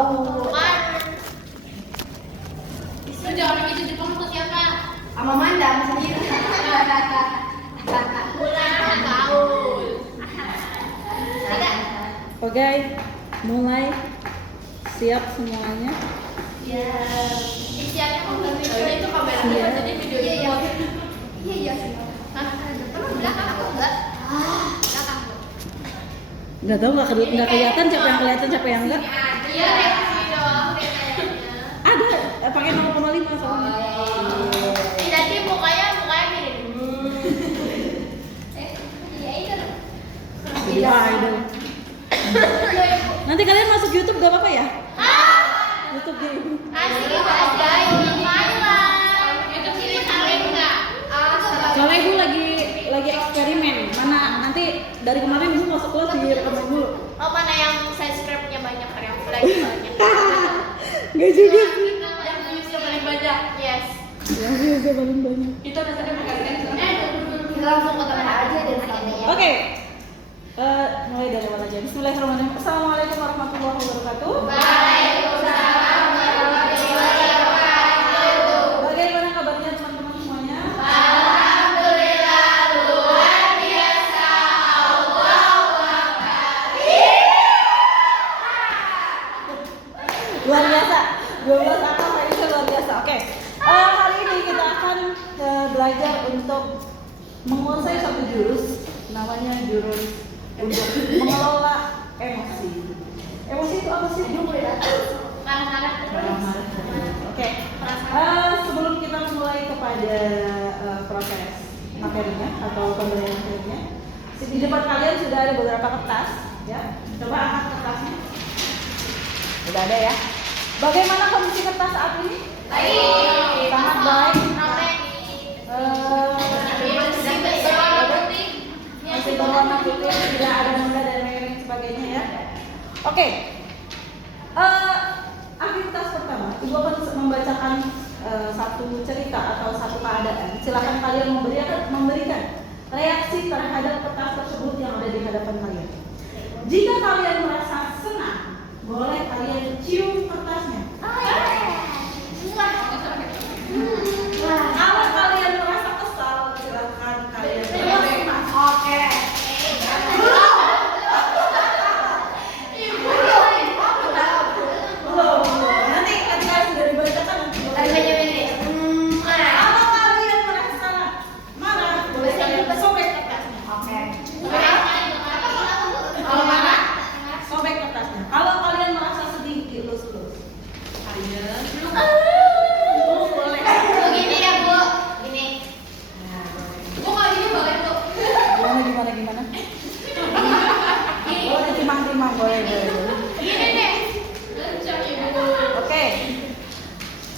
gaul. Itu jangan begitu di ke siapa? Sama Mandam sendiri. Bulan gaul. Oke, mulai. Siap semuanya? Ya. Isiannya kok videonya itu kameranya jadi videonya. Iya. Emang belakang aku enggak? Belakang. Nggak tahu, nggak kelihatan siapa yang kelihatan siapa yang enggak. Iya, reaksi doang kayaknya. Ada pakai 0,5 soalnya. Nanti mukanya mirip. Iya itu. Video idol. Nanti kalian masuk YouTube gak apa-apa ya? YouTube dia ibu. Asik guys, YouTube ini saling enggak? Soalnya ibu lagi eksperimen. Mana nanti dari kemarin ibu masuk kelas di rekaman dulu. Oh, mana yang subscribe-nya banyak, yang like banyak. Gak juga sih. Yang views-nya paling banyak. Yes. Yang biasa paling banyak. Itu udah tadi berkali-kali. Kita langsung ke tengah aja dan sama. Oke. Mulai dari awal aja. Bismillahirrahmanirrahim. Assalamualaikum warahmatullahi wabarakatuh. Waalaikumsalam warahmatullahi wabarakatuh. Bagaimana kabarnya teman-teman semuanya? Alhamdulillah luar biasa. Luar biasa. 12 angka Pak Isa luar biasa. Oke. Hari ini kita akan belajar untuk menguasai satu jurus, namanya jurus untuk mengelola emosi. Emosi itu apa sih? Marah-marah terus. Oke. Sebelum kita mulai kepada proses materinya atau pembelajaran materinya, di depan kalian sudah ada beberapa kertas, ya. Coba angkat kertasnya. Sudah ada ya. Bagaimana kondisi kertas saat ini? Baik. Sangat baik. Masih berwarna putih, tidak ada noda dan lain sebagainya ya. Oke. Aktivitas pertama, ibu akan membacakan satu cerita atau satu keadaan. Silakan kalian memberikan reaksi terhadap kertas tersebut yang ada di hadapan kalian. Jika kalian merasa senang, boleh kalian cium kertasnya. Kalau kalian merasa kesal, silakan kalian Oke. nanti ketika sudah dibacakan nanti kalau kalian merasa marah, boleh kalian sobek kertasnya. Oke. Kalau marah, sobek kertasnya. Kalau kalian merasa sedih, dilus-lus. Kalian boleh. Begini ya, Bu. Ini. Bu kalau gini boleh, Bu. Gimana? Boleh ditimang-timang, boleh. Gini deh. Oke.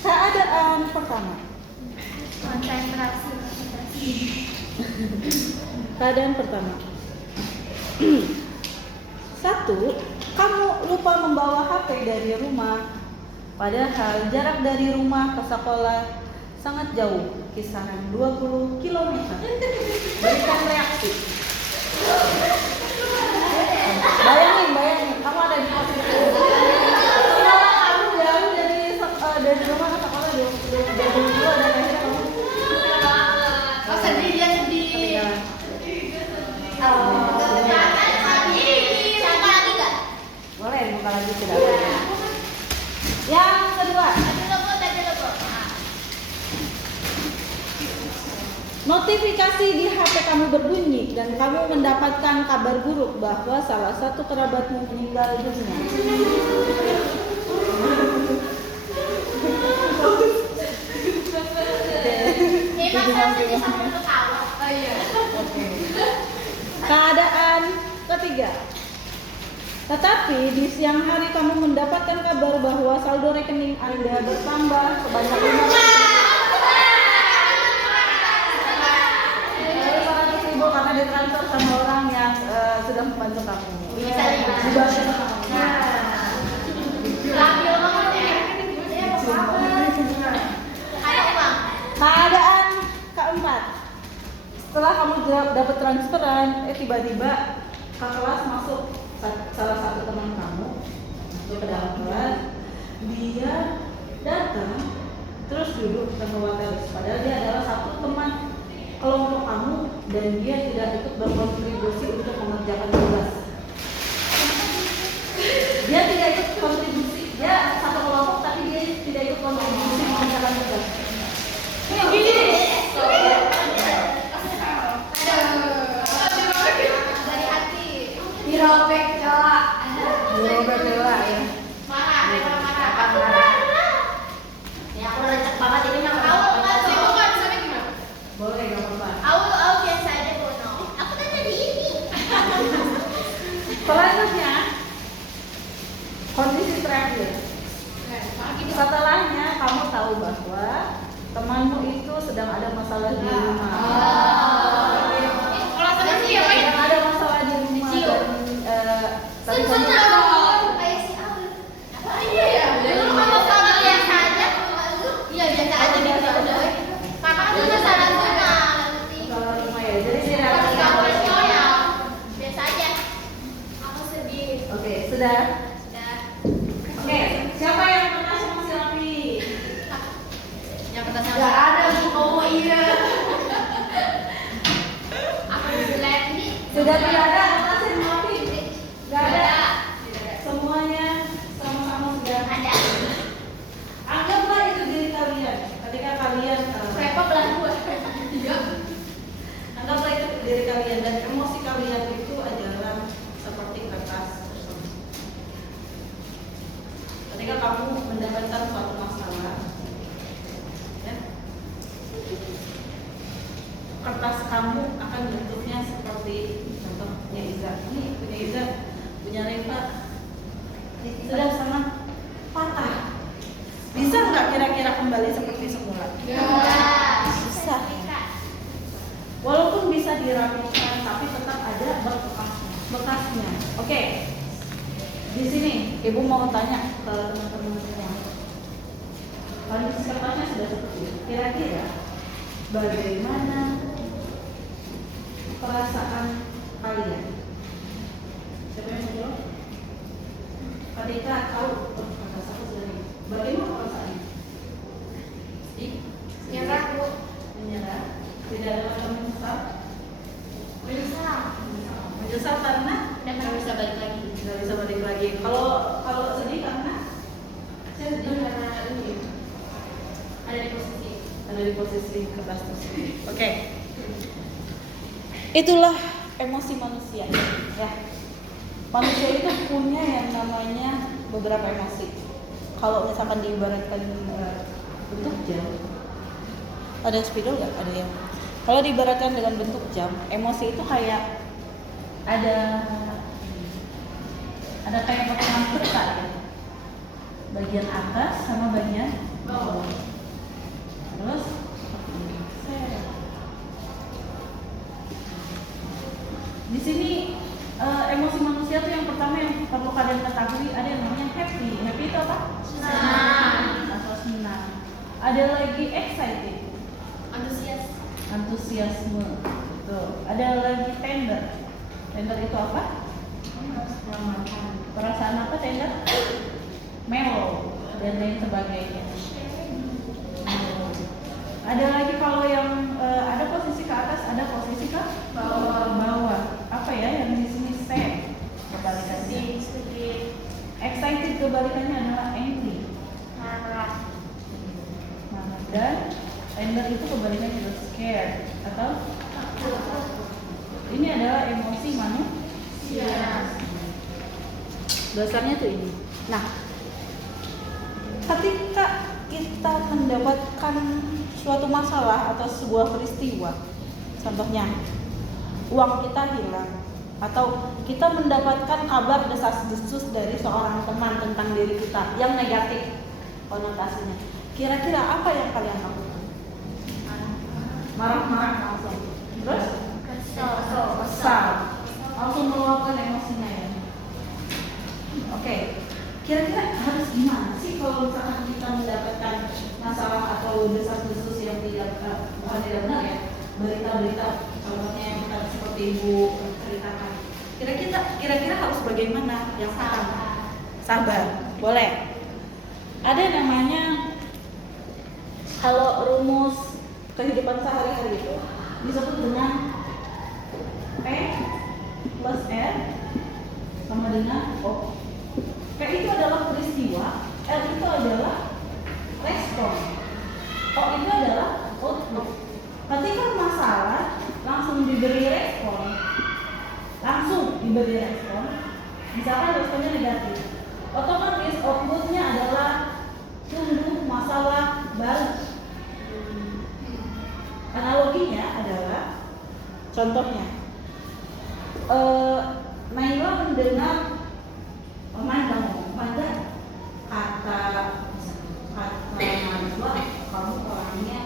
Keadaan pertama. Keadaan pertama. 1. Kamu lupa membawa HP dari rumah. Padahal jarak dari rumah ke sekolah sangat jauh, kisaran 20 km. Berikan reaksi. Bayangin, kamu ada di posisi sekolah, kamu jauh dari rumah ke sekolah 20 kilo dan akhirnya kamu Oh, sedih dia sedih. Iya. Sama lagi enggak? Boleh buka lagi tidak apa-apa. Yang kedua, Tadi lo, Bu. notifikasi di HP kamu berbunyi dan kamu mendapatkan kabar buruk bahwa salah satu kerabatmu meninggal dunia. Ini masa sedih sama ketawa. Oh iya. Oke. Keadaan ketiga. Tetapi di siang hari kamu mendapatkan kabar bahwa saldo rekening Anda bertambah sebanyak 500.000 karena ditransfer sama orang yang sudah membantu kamu. Bisa Dibantu sama kamu. Labil banget ya. Kayak uang. Keadaan keempat. Setelah kamu dapat transferan, tiba-tiba ke kelas masuk salah satu teman kamu masuk ke dalam kelas. dia datang terus duduk ke teris, padahal dia adalah satu teman kelompok kamu dan dia tidak ikut berkontribusi untuk mengerjakan tugas. Dia tidak ikut kontribusi, dia satu kelompok tapi dia tidak ikut kontribusi mengerjakan tugas. Dari hati. Dirobek Jawa. Dirobek Jawa ya. Marah. Ya aku recek banget ini mah. Boleh, gak apa-apa. Aku biasa aja Bono. Aku kan tadi ini. Selanjutnya, kondisi terakhir. Setelahnya kamu tahu bahwa temanmu itu sedang ada masalah di rumah. Kalau sama sih ya, Sedang ada masalah di rumah dan tapi kamu Kayak si Aul. iya ya. Dulu kamu kalau biasa aja. Iya biasa aja gitu udah. Kakak tuh masalah rumah. masalah rumah ya. Jadi dia Tapi datang kamu ke itu ya biasa aja. Aku sedih. Oke, sudah. Udah. Oke, siapa yang pernah sama si Rafi? Yang pertama sama Gak ada Bu. Oh iya. aku selek ini. Sudah tidak ada kata si Rafi. Gak ada. Tidak. Semuanya sama-sama sudah. Ada. Anggaplah itu diri kalian. Ketika kalian Siapa belah gue? Iya. anggaplah itu diri kalian dan emosi kalian itu adalah seperti kertas tersebut. Ketika kamu mendapatkan suatu masalah, ya, kertas kamu akan bentuknya seperti contohnya Iza. Ini punya Iza, punya Reva, sudah sama patah. Bisa nggak kira-kira kembali seperti semula? Bisa. Walaupun bisa dirapikan, tapi tetap ada bekasnya. Oke. Di sini Ibu mau tanya ke teman-teman semua. Kondisi kertasnya sudah seperti itu. Kira-kira bagaimana perasaan kalian? Siapa yang mau jawab? Ketika tahu kertas aku sudah ini. Bagaimana perasaannya? Nyerah Bu. Menyerah. Tidak ada rasa menyesal. Menyesal karena Dan nggak bisa balik lagi. nggak bisa balik lagi. Kalau sedih karena Saya sedih karena ini ada di posisi kertas tersebut. Oke. Itulah emosi manusia. Ya. Manusia itu punya yang namanya beberapa emosi. Kalau misalkan diibaratkan bentuk jam, ada spidol nggak? Ada yang. Kalau diibaratkan dengan bentuk jam, emosi itu kayak ada kayak potongan peta ya. Bagian atas sama bagian bawah. Terus seperti ini. Di sini emosi manusia tuh yang pertama yang perlu kalian ketahui ada yang namanya happy. Happy itu apa? Senang. Atau senang. Ada lagi excited. Antusiasme. Tuh. Ada lagi tender. Tender itu apa? Perasaan apa tender? Mellow dan lain sebagainya. Ada lagi kalau yang ada posisi ke atas, ada posisi ke bawah. Apa ya yang di sini sad? Kebalikannya. Excited kebalikannya adalah angry. Marah. Dan tender itu kebalikannya adalah scared atau takut. Ini adalah emosi manusia. Dasarnya tuh ini. Nah, ketika kita mendapatkan suatu masalah atau sebuah peristiwa, contohnya uang kita hilang atau kita mendapatkan kabar desas-desus dari seorang teman tentang diri kita yang negatif konotasinya, kira-kira apa yang kalian lakukan? Marah-marah langsung, terus kesal, langsung meluapkan emosinya ya. Oke. Kira-kira harus gimana sih kalau misalkan kita mendapatkan masalah atau desas-desus yang bukan tidak benar ya, berita-berita contohnya yang seperti Ibu ceritakan. Kira-kira harus bagaimana? Yang pertama, sabar. Boleh. Ada yang namanya kalau rumus kehidupan sehari-hari itu disebut dengan P plus R sama dengan O. P itu adalah peristiwa, R itu adalah respon, O itu adalah output. Ketika masalah langsung diberi respon, misalkan responnya negatif, otomatis outputnya adalah tunggu masalah baru. Analoginya adalah, contohnya, Naila mendengar Amanda ngomong, Amanda kata Najwa, kamu orangnya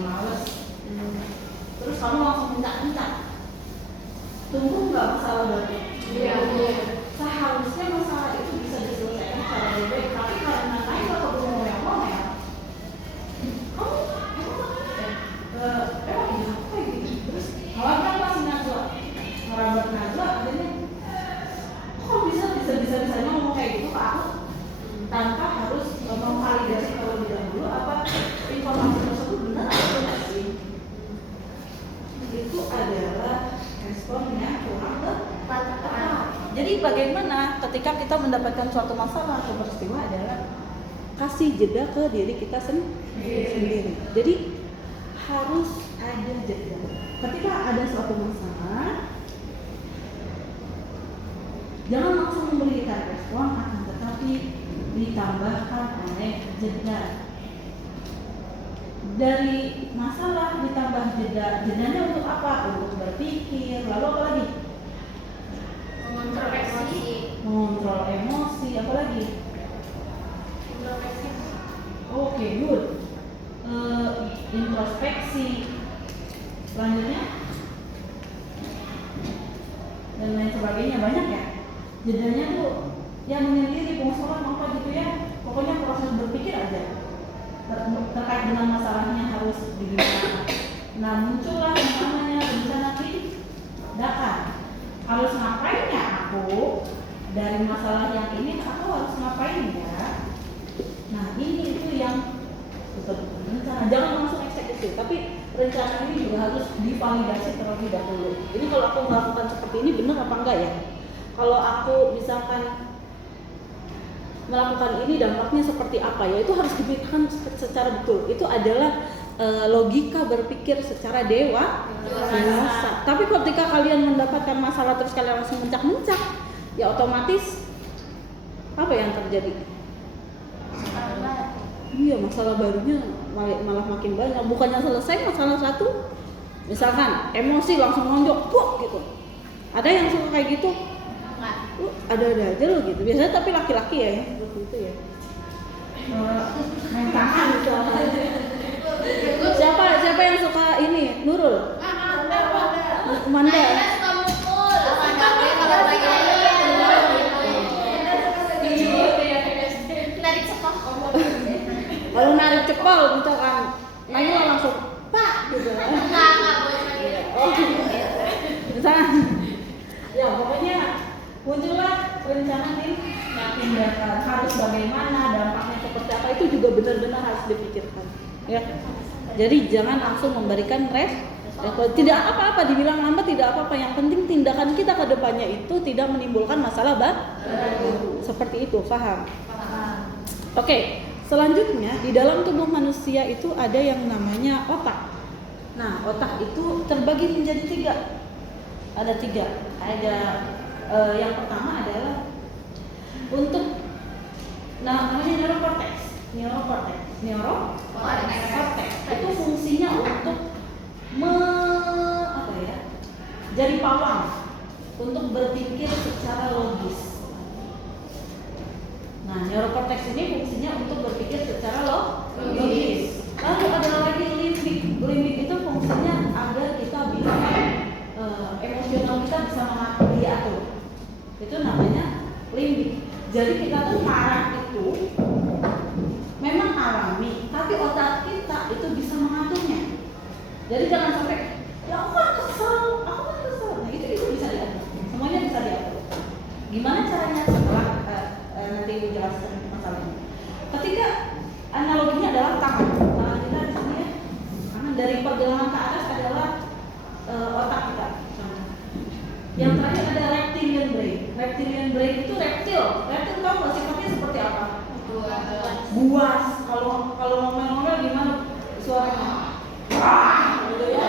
males, terus kamu langsung minta-minta. Tunggu nggak masalah baru? Iya. Seharusnya masalah itu bisa diselesaikan secara baik, tapi karena Naila keburu ngomel-ngomel, kamu emang iya kayak gitu. Terus ngelawan pas Najwa, ngerabat Najwa, akhirnya kok bisa ngomong kayak gitu ke aku tanpa harus memvalidasi terlebih dahulu apa informasi tersebut benar atau tidak sih. Itu adalah respon yang kurang tepat. Jadi bagaimana ketika kita mendapatkan suatu masalah atau peristiwa adalah kasih jeda ke diri kita sendiri. Jadi harus ada jeda. Ketika ada suatu masalah, jangan langsung memberikan respon, akan tetapi ditambahkan oleh jeda. Dari masalah ditambah jeda. Jedanya untuk apa? Untuk berpikir. Lalu apa lagi? Mengontrol emosi. Apa lagi? Oke, good. Introspeksi. Selanjutnya dan lain sebagainya, banyak ya. Jedanya tuh yang menyendiri pengusulan apa gitu ya. Pokoknya proses berpikir aja terkait dengan masalahnya harus digunakan. Nah, muncullah yang namanya rencana tindakan. Harus ngapain ya aku dari masalah yang ini, aku harus ngapain ya. Nah, ini itu yang betul-betul rencana. Jangan langsung eksekusi, tapi rencana ini juga harus divalidasi terlebih dahulu. Jadi kalau aku melakukan seperti ini benar apa enggak ya? Kalau aku misalkan melakukan ini dampaknya seperti apa ya, itu harus dipikirkan secara betul. Itu adalah logika berpikir secara dewasa. Tapi ketika kalian mendapatkan masalah terus kalian langsung mencak-mencak, ya otomatis apa yang terjadi? Iya, masalah barunya malah makin banyak. Bukannya selesai masalah satu, misalkan emosi langsung nonjok, gitu. Ada yang suka kayak gitu? Ada aja loh gitu. Biasanya tapi laki-laki ya seperti itu ya. Main tangan gitu. Siapa yang suka ini? Nurul? Manda. Kalau narik cepol misalkan, Naila langsung pak gitu. Oh, misalkan, ya pokoknya muncullah rencana tindakan, harus bagaimana, dampaknya seperti apa, itu juga benar-benar harus dipikirkan ya. Jadi jangan langsung memberikan tidak apa-apa, dibilang lambat tidak apa-apa, yang penting tindakan kita ke depannya itu tidak menimbulkan masalah seperti itu, paham? Oke, selanjutnya di dalam tubuh manusia itu ada yang namanya otak. Nah, otak itu terbagi menjadi 3. Ada 3. Ada yang pertama adalah untuk namanya neurocortex. Neurocortex itu fungsinya untuk jadi pawang untuk berpikir secara logis. Nah, neurocortex ini fungsinya untuk berpikir secara logis. Lalu ada lagi limbik. Limbik itu fungsinya agar kita bisa emosional kita bisa diatur. Itu namanya limbik. Jadi kita tuh marah itu memang alami, tapi otak kita itu bisa mengaturnya. Jadi jangan sampai ya aku kan kesel. Nah itu bisa diatur. Semuanya bisa diatur. Gimana caranya? Setelah nanti menjelaskan masalahnya. Ketika analoginya adalah tangan kita di sini ya. Tangan dari pergelangan ke atas adalah otak kita. Yang terakhir ada reptilian brain. Reptilian brain itu reptil. Reptil tahu nggak sifatnya seperti apa? Buas. Kalau ngomel-ngomel gimana suaranya? Wah, gitu ya.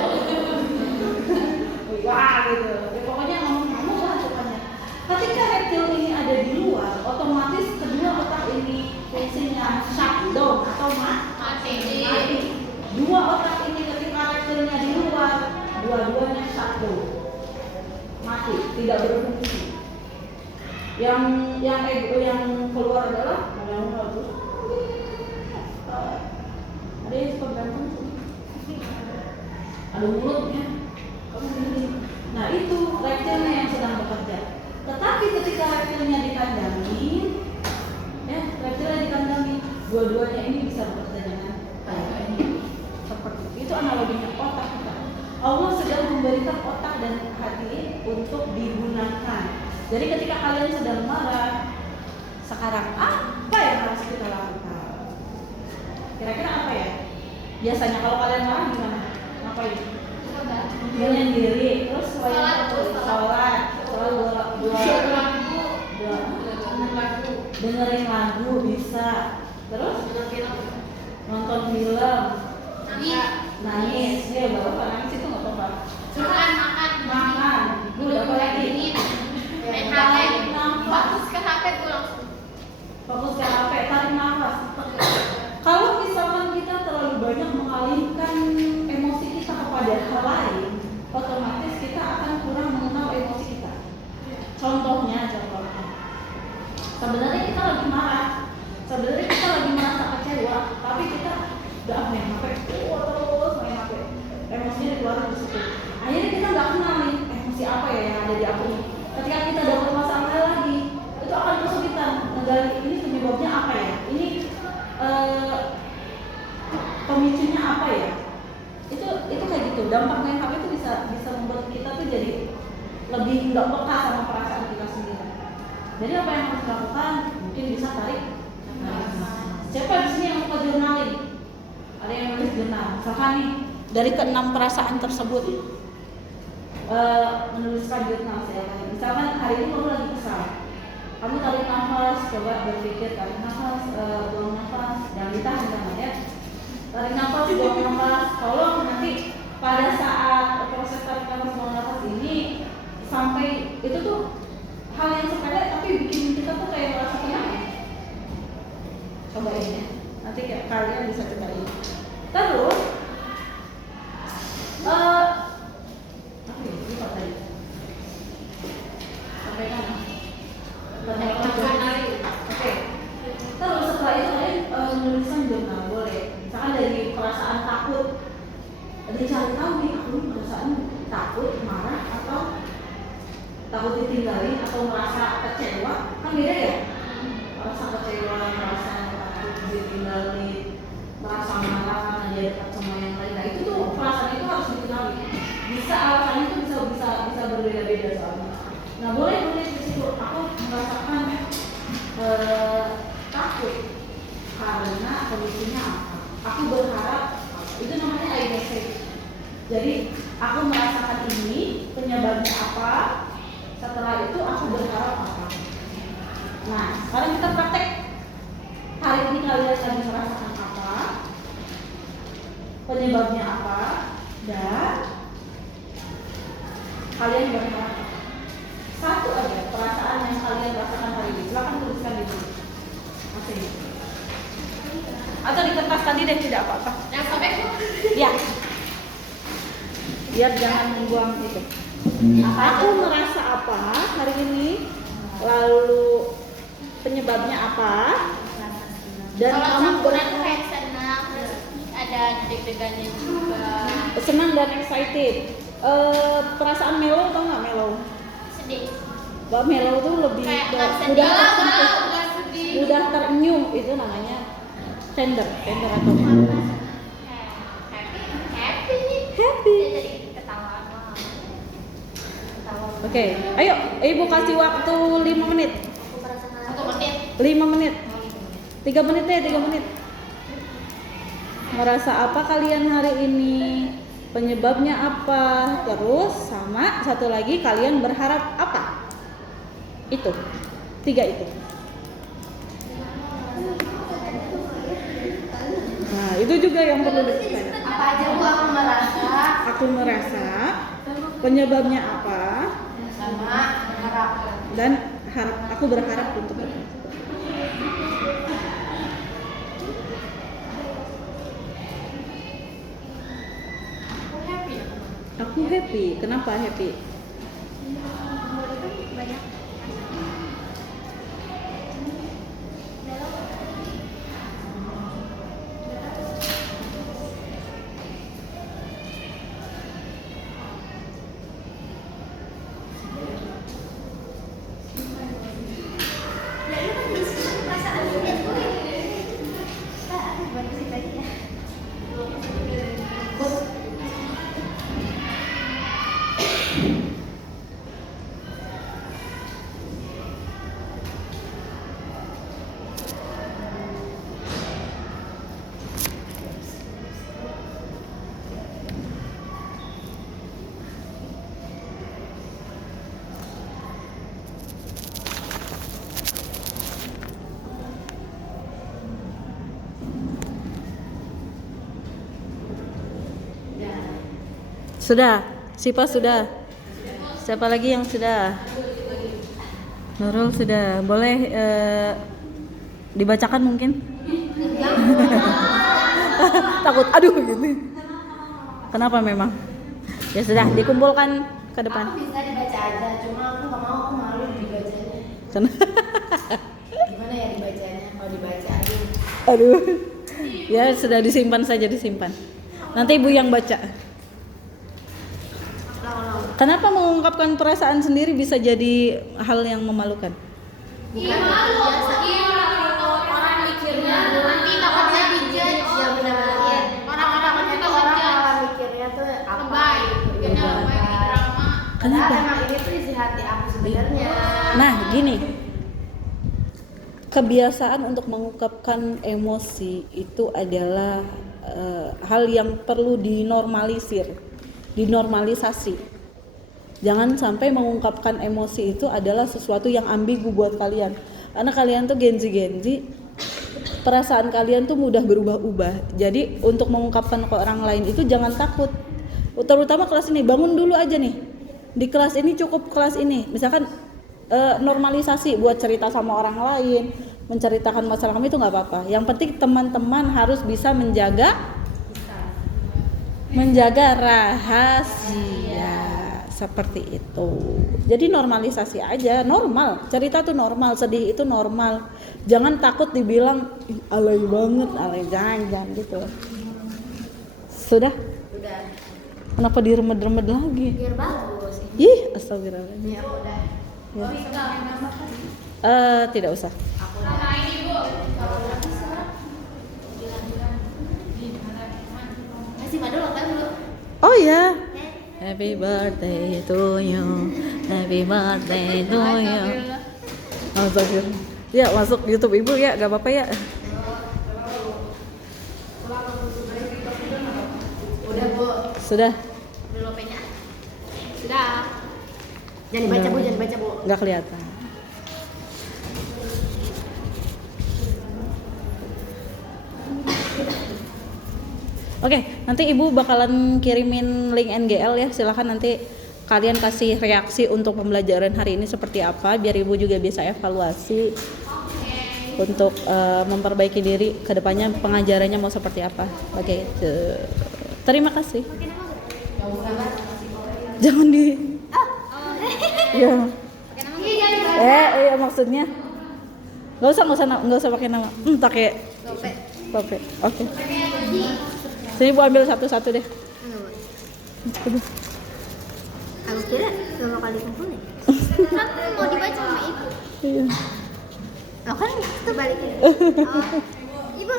Wah, gitu. Ya, pokoknya ngomong-ngomong lah depannya. Ketika reptil ini ada di luar, otomatis kedua otak ini fungsinya shutdown atau mati. Dua otak ini ketika reptilnya di luar, dua-duanya shutdown. Mati, tidak berfungsi. Yang ego yang keluar adalah ada yang suka berantem sih. Ada mulutnya. Nah itu reptilnya yang sedang bekerja. Tetapi ketika reptilnya dikandangin, reptilnya dikandangin, dua-duanya ini bisa bekerja dengan baik. Seperti itu analoginya otak kita. Allah sedang memberikan otak dan hati untuk digunakan. Jadi ketika kalian sedang marah, sekarang apa yang harus kita lakukan? Kira-kira apa ya? Biasanya kalau kalian marah gimana? Ngapain? Menyendiri, terus sholat, dengerin lagu bisa, terus nonton film, nangis, ya bapak nangis itu nggak apa-apa. Makan, udah apa lagi? Main HP, fokus ke HP tuh langsung. Fokus ke HP, tarik nafas. Kalau misalkan kita terlalu banyak mengalihkan emosi kita kepada hal lain, otomatis kita akan kurang mengenal emosi kita. Contohnya, sebenarnya kita lagi marah, sebenarnya kita lagi merasa kecewa, tapi kita udah main HP, terus main HP, emosinya dikeluarin di situ. Akhirnya kita nggak kenal nih emosi apa ya yang ada di aku ini. Ketika kita dapat masalah lagi, itu akan kesulitan menggali ini penyebabnya apa ya, ini pemicunya apa ya. Itu kayak gitu. Dampak main HP itu bisa membuat kita tuh jadi lebih nggak peka sama perasaan kita sendiri. Jadi apa yang harus dilakukan? Mungkin bisa tarik. Siapa di sini yang suka journaling? Ada yang nulis jurnal. Misalkan nih dari ke-6 perasaan tersebut, menuliskan jurnal saya. Misalkan hari ini kamu lagi kesal, kamu tarik nafas, coba berpikir, tarik nafas, buang nafas, jangan ditahan ya. Tarik nafas, buang nafas. Tolong nanti pada saat proses tarik nafas, buang nafas ini sampai itu tuh hal yang sepele tapi bikin kita tuh kayak merasa tenang. Cobain ya. Nanti kalian bisa cobain. Terus Oke. Terus setelah itu kalian menuliskan jurnal boleh. Misalkan dari perasaan takut, dicari tahu nih aku perasaan takut, marah atau takut ditinggalin atau merasa kecewa, kan beda ya? Merasa kecewa, merasa takut ditinggalin, merasa marah karena dia dekat sama yang lain. Nah itu tuh perasaan itu harus dikenali. Bisa alasannya itu bisa berbeda-beda soalnya. Nah boleh nulis di situ. Aku merasakan takut karena kondisinya apa. Aku berharap itu namanya I message. Jadi aku merasakan ini penyebabnya apa. Setelah itu aku berharap apa. Nah sekarang kita praktek. Hari ini kalian lagi merasakan apa, penyebabnya apa, dan kalian berharap satu aja perasaan yang kalian rasakan hari ini. Silakan tuliskan di sini. Masih. Atau di kertas tadi deh, tidak apa-apa. Yang sobek Ya. Biar jangan membuang itu. Aku merasa apa hari ini, lalu penyebabnya apa, dan kalau kamu campuran tuh kayak senang, terus ada deg-degannya juga. senang dan excited. Perasaan mellow atau nggak mellow? Sedih. Mbak mellow tuh lebih Kayak ke nggak sedih. mudah Nggak tersentuh, sedih. mudah terenyuh, itu namanya tender atau Happy. happy. Dia jadi ketawa. Oke, ayo ibu kasih waktu 5 menit. 1 menit. 5 menit. 3 menit deh, 3 menit. Merasa apa kalian hari ini? Penyebabnya apa? Terus sama satu lagi, kalian berharap apa? Itu 3 itu. Nah, itu juga yang perlu diperhatikan. Apa aja Bu aku merasa Aku merasa, penyebabnya apa, sama berharap. dan aku berharap untuk apa. Aku happy. Kenapa happy? Sudah, Sipa sudah. Siapa lagi yang sudah? Nurul sudah. Boleh dibacakan mungkin? Takut, aduh gitu. Kenapa memang? Ya sudah, dikumpulkan ke depan. Aku bisa dibaca aja, cuma aku nggak mau, aku malu dibacanya. Gimana ya dibacanya? Kalau dibaca, Aduh. Ya sudah, disimpan saja, disimpan. Nanti ibu yang baca. Kenapa mengungkapkan perasaan sendiri bisa jadi hal yang memalukan? Iya malu. Iya orang mikirnya nanti takutnya dijudge. ya benar-benar. Orang-orang Itu juga orang ngejudge. malah mikirnya tuh apa? Lebay. Mikirnya lebay kayak drama. Kenapa? Padahal emang ini tuh isi hati aku sebenarnya. Nah, gini. Kebiasaan untuk mengungkapkan emosi itu adalah hal yang perlu dinormalisasi. Jangan sampai mengungkapkan emosi itu adalah sesuatu yang ambigu buat kalian. Karena kalian tuh genzi, perasaan kalian tuh mudah berubah-ubah. Jadi untuk mengungkapkan ke orang lain itu jangan takut. Terutama kelas ini, bangun dulu aja nih. Di kelas ini cukup kelas ini. Misalkan normalisasi buat cerita sama orang lain, menceritakan masalah kami itu nggak apa-apa. Yang penting teman-teman harus bisa menjaga rahasia seperti itu. Jadi normalisasi aja, normal. Cerita tuh normal, sedih itu normal. Jangan takut dibilang alay banget, alay jangan gitu. Sudah? Udah. Kenapa diremed-remed lagi? Biar bagus. Ih, astagfirullahaladzim. Ya udah. Ya. Tidak usah. Namain ibu. Kasih madu ulang tahun dulu. Oh ya. Happy birthday to you. Happy birthday to you. Astagfirullah. Ya, masuk YouTube Ibu ya, gak apa-apa ya. Udah Bu. Sudah. Belum penya. Sudah. Jangan dibaca Bu, jangan dibaca Bu. Gak kelihatan. Oke, nanti Ibu bakalan kirimin link NGL ya. Silahkan nanti kalian kasih reaksi untuk pembelajaran hari ini seperti apa, biar Ibu juga bisa evaluasi untuk memperbaiki diri ke depannya, pengajarannya mau seperti apa. Oke, terima kasih. Jangan di ya. Iya maksudnya nggak usah pakai nama. Pakai Tope. Oke. Sini Bu ambil satu-satu deh. Aduh. Aku kira sama kali kumpulin. Kan mau dibaca sama ibu. Iya. Lo kan itu balikin. Ibu.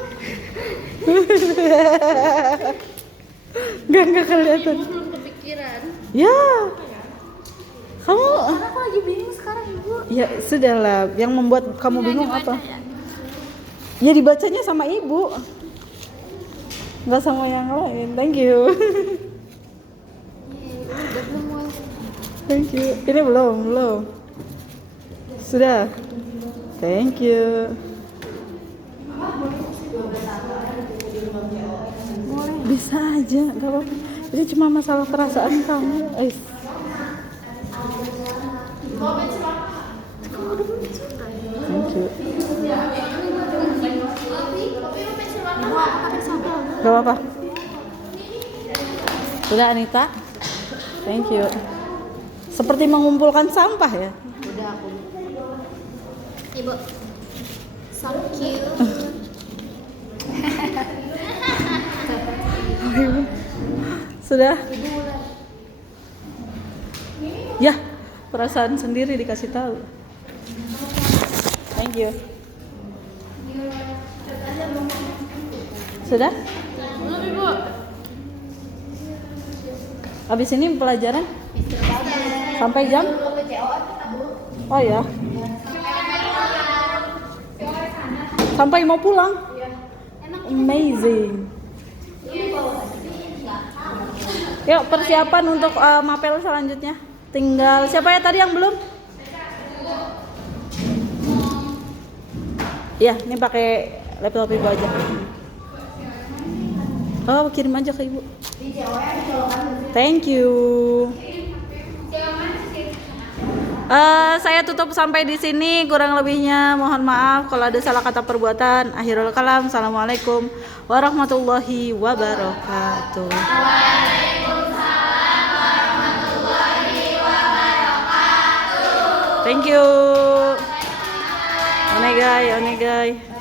Gak kelihatan. Belum kepikiran. Ya. Kamu Aku lagi bingung sekarang Ibu. ya sudahlah. Yang membuat kamu bingung apa? Ya dibacanya sama ibu, nggak sama yang lain. Thank you. Thank you. Ini belum. Sudah. Thank you. Bisa aja, nggak apa-apa. Ini cuma masalah perasaan kamu. Thank you. Gak apa-apa. Sudah Anita. Thank you. Seperti mengumpulkan sampah ya. Udah aku. Ibu. Thank you. Sudah. Ya, perasaan sendiri dikasih tahu. Thank you. Sudah? Belum Ibu. Habis ini pelajaran sampai jam? Oh ya. Sampai mau pulang? Amazing. Yuk persiapan untuk mapel selanjutnya. Tinggal siapa ya tadi yang belum? Ya, ini pakai laptop ibu aja. Oh, kirim aja ke ibu. Thank you. Saya tutup sampai di sini. Kurang lebihnya mohon maaf kalau ada salah kata perbuatan. Akhirul kalam. Assalamualaikum warahmatullahi wabarakatuh. Thank you. Onegai.